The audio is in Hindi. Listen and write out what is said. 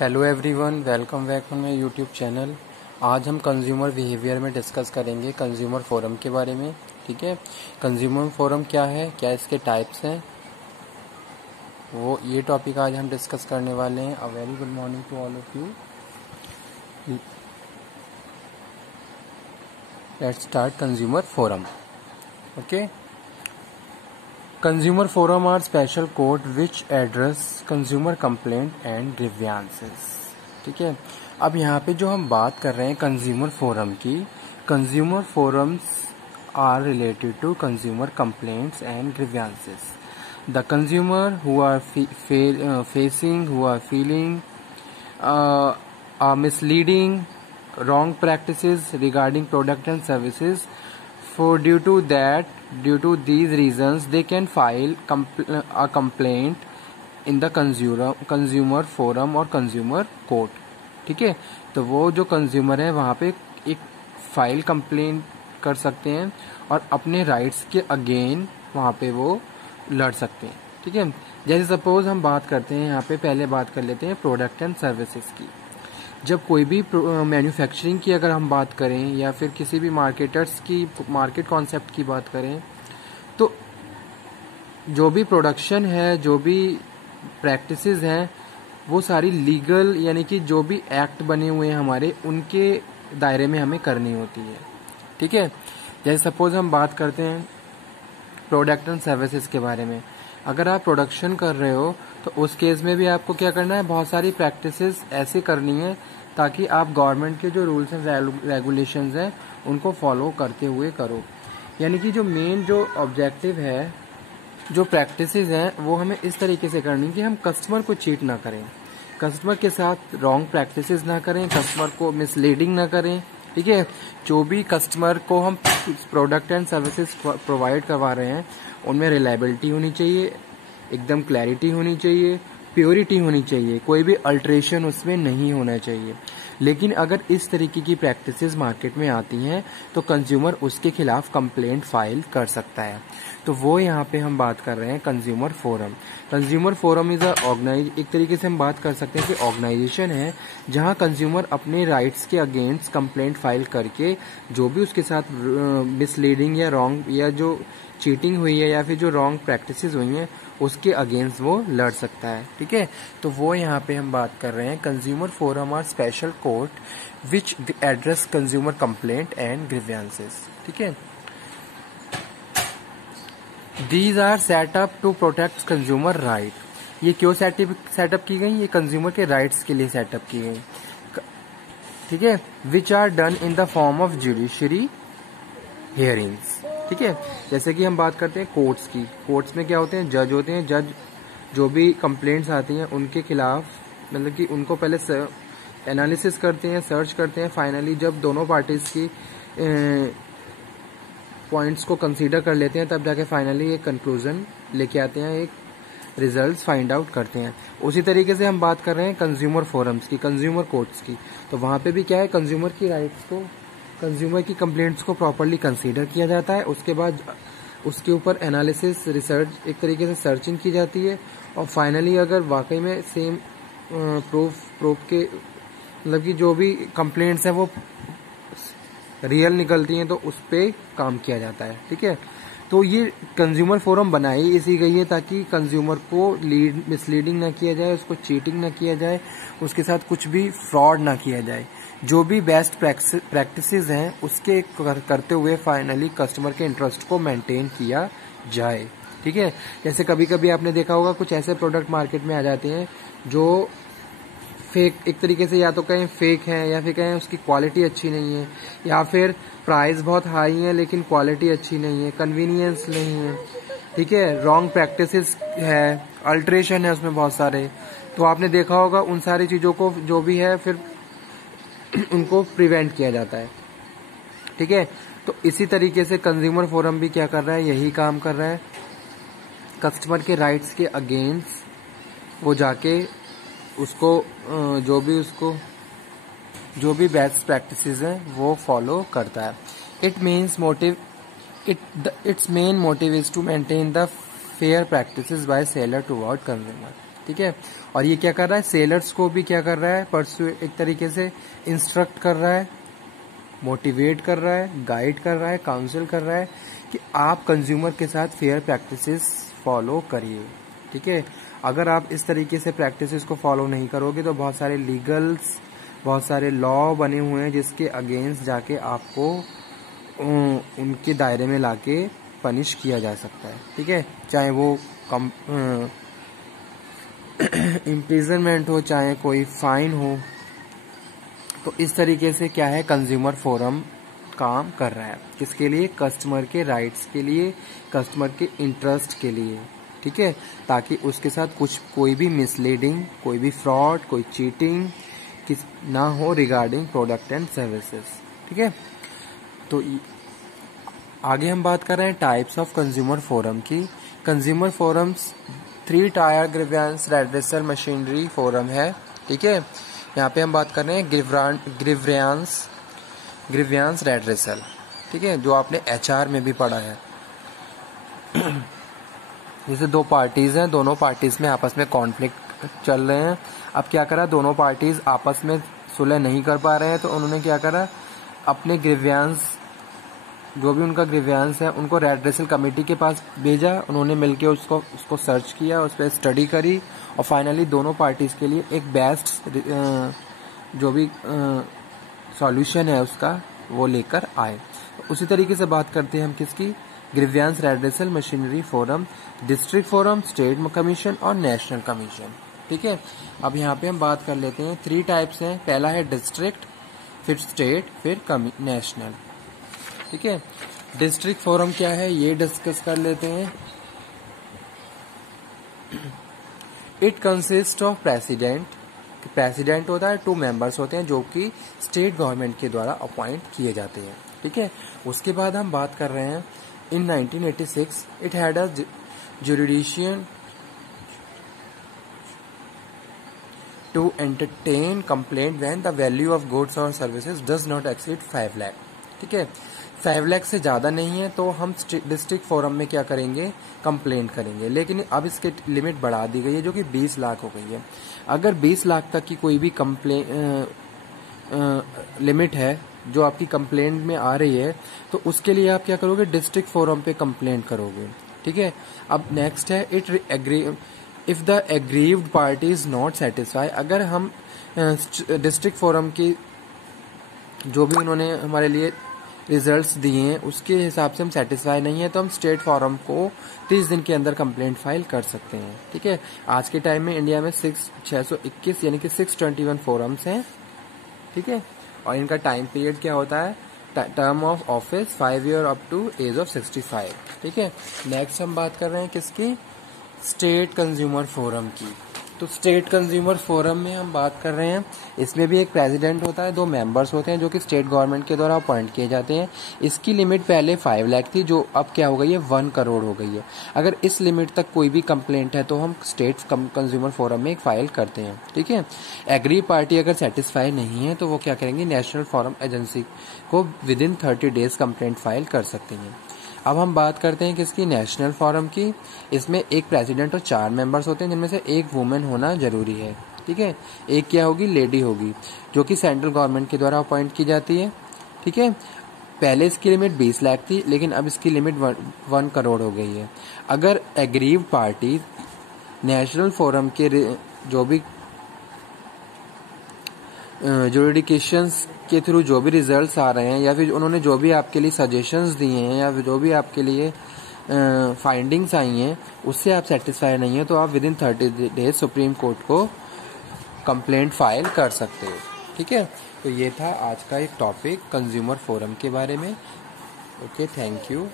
Hello everyone, welcome back on my YouTube channel. आज हम कंज्यूमर बिहेवियर में डिस्कस करेंगे कंज्यूमर फोरम के बारे में। ठीक है, कंज्यूमर फोरम क्या है, क्या इसके टाइप्स हैं, वो ये टॉपिक आज हम डिस्कस करने वाले हैं। A very good morning to all of you. Let's start consumer forum. Okay, consumer forum are special court which address consumer complaint and grievances. ठीक है, अब यहाँ पे जो हम बात कर रहे हैं कंज्यूमर फोरम की, consumer forums are related to consumer complaints and grievances. The consumer who are facing, who are feeling misleading wrong practices regarding product and services. For due to these reasons they can file a complaint in the consumer forum और consumer court. ठीक है, तो वो जो कंज्यूमर है वहाँ पे एक फाइल कंप्लेंट कर सकते हैं और अपने राइट्स के अगेन वहाँ पे वो लड़ सकते हैं। ठीक है, जैसे सपोज हम बात करते हैं, यहाँ पे पहले बात कर लेते हैं प्रोडक्ट एंड सर्विसेज की। जब कोई भी मैन्युफैक्चरिंग की अगर हम बात करें या फिर किसी भी मार्केटर्स की मार्केट कॉन्सेप्ट की बात करें, तो जो भी प्रोडक्शन है, जो भी प्रैक्टिसेस हैं, वो सारी लीगल यानी कि जो भी एक्ट बने हुए हैं हमारे, उनके दायरे में हमें करनी होती है। ठीक है, जैसे सपोज हम बात करते हैं प्रोडक्ट एंड सर्विसेज के बारे में। अगर आप प्रोडक्शन कर रहे हो तो उस केस में भी आपको क्या करना है, बहुत सारी प्रैक्टिसेस ऐसे करनी है ताकि आप गवर्नमेंट के जो रूल्स एंड रेगुलेशंस हैं उनको फॉलो करते हुए करो। यानी कि जो मेन जो ऑब्जेक्टिव है, जो प्रैक्टिसेस हैं, वो हमें इस तरीके से करनी कि हम कस्टमर को चीट ना करें, कस्टमर के साथ रॉन्ग प्रैक्टिसेस ना करें, कस्टमर को मिसलीडिंग ना करें। ठीक है, जो भी कस्टमर को हम प्रोडक्ट एंड सर्विसेज प्रोवाइड करवा रहे हैं उनमें रिलायबिलिटी होनी चाहिए, एकदम क्लैरिटी होनी चाहिए, प्योरिटी होनी चाहिए, कोई भी अल्ट्रेशन उसमें नहीं होना चाहिए। लेकिन अगर इस तरीके की प्रैक्टिसेस मार्केट में आती हैं तो कंज्यूमर उसके खिलाफ कंप्लेंट फाइल कर सकता है। तो वो यहाँ पे हम बात कर रहे हैं consumer forum. Consumer forum is एक तरीके से हम बात कर सकते हैं कि ऑर्गेनाइजेशन है जहाँ कंज्यूमर अपने राइट्स के अगेंस्ट कंप्लेंट फाइल करके जो भी उसके साथ मिसलीडिंग या रॉन्ग या जो चीटिंग हुई है या फिर जो रॉन्ग प्रैक्टिसेस हुई हैं उसके अगेंस्ट वो लड़ सकता है। ठीक है, तो वो यहाँ पे हम बात कर रहे हैं consumer forum are special court which address consumer complaint and grievances. ठीक है, these are set up to protect consumer right. ये क्यों सेटअप की गई, ये कंज्यूमर के राइट्स के लिए सेटअप की गई। ठीक है, which are done in the form of judiciary hearings. ठीक है, जैसे कि हम बात करते हैं कोर्ट्स की। कोर्ट्स में क्या होते हैं, जज होते हैं। जज जो भी कंप्लेंट्स आती हैं उनके खिलाफ मतलब कि उनको पहले एनालिसिस करते हैं, सर्च करते हैं। फाइनली जब दोनों पार्टीज की पॉइंट्स को कंसीडर कर लेते हैं तब जाके फाइनली एक कंक्लूजन लेके आते हैं, एक रिजल्ट्स फाइंड आउट करते हैं। उसी तरीके से हम बात कर रहे हैं कंज्यूमर फोरम्स की, कंज्यूमर कोर्ट्स की। तो वहाँ पे भी क्या है, कंज्यूमर की राइट्स को, कंज्यूमर की कंप्लेंट्स को प्रॉपर्ली कंसीडर किया जाता है। उसके बाद उसके ऊपर एनालिसिस, रिसर्च, एक तरीके से सर्चिंग की जाती है और फाइनली अगर वाकई में सेम प्रूफ के मतलब कि जो भी कंप्लेंट्स हैं वो रियल निकलती हैं तो उस पर काम किया जाता है। ठीक है, तो ये कंज्यूमर फोरम बनाई इसी गई है ताकि कंज्यूमर को मिसलीडिंग ना किया जाए, उसको चीटिंग ना किया जाए, उसके साथ कुछ भी फ्रॉड ना किया जाए। जो भी बेस्ट प्रैक्टिसेस हैं उसके करते हुए फाइनली कस्टमर के इंटरेस्ट को मेंटेन किया जाए। ठीक है, जैसे कभी कभी आपने देखा होगा कुछ ऐसे प्रोडक्ट मार्केट में आ जाते हैं जो फेक, एक तरीके से या तो कहें फेक है या फिर कहें उसकी क्वालिटी अच्छी नहीं है, या फिर प्राइस बहुत हाई है लेकिन क्वालिटी अच्छी नहीं है, कन्वीनियंस नहीं है। ठीक है, रॉन्ग प्रैक्टिसेस है, अल्ट्रेशन है उसमें बहुत सारे। तो आपने देखा होगा उन सारी चीज़ों को जो भी है फिर उनको प्रिवेंट किया जाता है। ठीक है, तो इसी तरीके से कंज्यूमर फोरम भी क्या कर रहा है, यही काम कर रहा है। कस्टमर के राइट्स के अगेंस्ट वो जाके उसको जो भी बेस्ट प्रैक्टिसेस हैं वो फॉलो करता है। Its main motive is to maintain the fair practices by seller toward consumer. ठीक है। और ये क्या कर रहा है, सेलर्स को भी क्या कर रहा है, एक तरीके से इंस्ट्रक्ट कर रहा है, मोटिवेट कर रहा है, गाइड कर रहा है, काउंसिल कर रहा है कि आप कंज्यूमर के साथ फेयर प्रैक्टिसेस फॉलो करिए। ठीक है। अगर आप इस तरीके से प्रैक्टिसेस को फॉलो नहीं करोगे तो बहुत सारे लीगल्स, बहुत सारे लॉ बने हुए हैं जिसके अगेंस्ट जाके आपको उनके दायरे में लाके पनिश किया जा सकता है। ठीक है। चाहे वो इम्प्रिजनमेंट हो, चाहे कोई फाइन हो। तो इस तरीके से क्या है, कंज्यूमर फोरम काम कर रहा है। किसके लिए, कस्टमर के राइट्स के लिए, कस्टमर के इंटरेस्ट के लिए। ठीक है। ताकि उसके साथ कोई भी मिसलीडिंग, कोई भी फ्रॉड, कोई चीटिंग ना हो रिगार्डिंग प्रोडक्ट एंड सर्विसेज। ठीक है। तो आगे हम बात कर रहे हैं टाइप्स ऑफ कंज्यूमर फोरम की। Consumer forums 3 tyre grievance redressal machinery forum है। ठीक है। यहाँ पे हम बात कर रहे हैं ग्रीवेंस रेड्रेसल। ठीक है, जो आपने HR में भी पढ़ा है। जैसे 2 पार्टीज हैं, दोनों पार्टीज में आपस में कॉन्फ्लिक्ट चल रहे हैं। अब क्या करा, दोनों पार्टीज आपस में सुलह नहीं कर पा रहे हैं, तो उन्होंने क्या करा, अपने ग्रीवेंस, जो भी उनका ग्रीवेंस है, उनको रेड्रेसल कमेटी के पास भेजा। उन्होंने मिलके उसको सर्च किया, उस पर स्टडी करी और फाइनली दोनों पार्टीज के लिए एक बेस्ट जो भी सॉल्यूशन है उसका वो लेकर आए। उसी तरीके से बात करते हैं हम किसकी, grievance redressal machinery forum, district forum, state commission और नेशनल कमीशन। ठीक है। अब यहाँ पे हम बात कर लेते हैं, 3 टाइप्स हैं। पहला है डिस्ट्रिक्ट, फिर स्टेट, फिर नेशनल। ठीक है। डिस्ट्रिक्ट फोरम क्या है ये डिस्कस कर लेते हैं। इट कंसिस्ट ऑफ प्रेसिडेंट होता है, 2 मेंबर्स होते हैं जो कि स्टेट गवर्नमेंट के द्वारा अपॉइंट किए जाते हैं। ठीक है। उसके बाद हम बात कर रहे हैं, in 1986 it had a jurisdiction to entertain complaint when the value of goods और services does not exceed 5 lakh. ठीक है। 5 लाख से ज्यादा नहीं है तो हम डिस्ट्रिक्ट फोरम में क्या करेंगे, कंप्लेंट करेंगे। लेकिन अब इसकी लिमिट बढ़ा दी गई है जो कि 20 लाख हो गई है। अगर 20 लाख तक की कोई भी लिमिट है जो आपकी कंप्लेंट में आ रही है, तो उसके लिए आप क्या करोगे, डिस्ट्रिक्ट फोरम पे कंप्लेंट करोगे। ठीक है। अब नेक्स्ट है, if the aggrieved party is not satisfy. अगर हम डिस्ट्रिक्ट फोरम की जो भी उन्होंने हमारे लिए रिजल्ट्स दिए हैं उसके हिसाब से हम सेटिस्फाई नहीं है, तो हम स्टेट फोरम को 30 दिन के अंदर कंप्लेंट फाइल कर सकते हैं। ठीक है। आज के टाइम में इंडिया में 621 यानी कि 621 फोरम्स हैं। ठीक है। और इनका टाइम पीरियड क्या होता है, term of office 5 year up to age of 65। ठीक है। नेक्स्ट हम बात कर रहे हैं किसकी, स्टेट कंज्यूमर फोरम की। तो स्टेट कंज्यूमर फोरम में हम बात कर रहे हैं, इसमें भी एक प्रेसिडेंट होता है, 2 मेंबर्स होते हैं जो कि स्टेट गवर्नमेंट के द्वारा अपॉइंट किए जाते हैं। इसकी लिमिट पहले 5 लाख थी जो अब क्या हो गई है, 1 करोड़ हो गई है। अगर इस लिमिट तक कोई भी कंप्लेंट है तो हम स्टेट कंज्यूमर फोरम में एक फाइल करते हैं। ठीक है। एग्री पार्टी अगर सेटिस्फाई नहीं है तो वो क्या करेंगे, नेशनल फोरम एजेंसी को विदिन 30 डेज कंप्लेंट फाइल कर सकते हैं। अब हम बात करते हैं किसकी, नेशनल फोरम की। इसमें एक प्रेसिडेंट और 4 मेंबर्स होते हैं जिनमें से एक वुमेन होना जरूरी है। ठीक है। एक क्या होगी, लेडी होगी, जो कि सेंट्रल गवर्नमेंट के द्वारा अपॉइंट की जाती है। ठीक है। पहले इसकी लिमिट 20 लाख थी लेकिन अब इसकी लिमिट 1 करोड़ हो गई है। अगर एग्रीव्ड पार्टी नेशनल फोरम के जो भी जुरिडिक्शंस के थ्रू जो भी रिजल्ट्स आ रहे हैं या फिर उन्होंने जो भी आपके लिए सजेशंस दिए हैं या फिर जो भी आपके लिए फाइंडिंग्स आई हैं उससे आप सेटिस्फाई नहीं है तो आप विदिन 30 डेज सुप्रीम कोर्ट को कंप्लेंट फाइल कर सकते हो। ठीक है। तो ये था आज का एक टॉपिक कंज्यूमर फोरम के बारे में। Okay, thank you.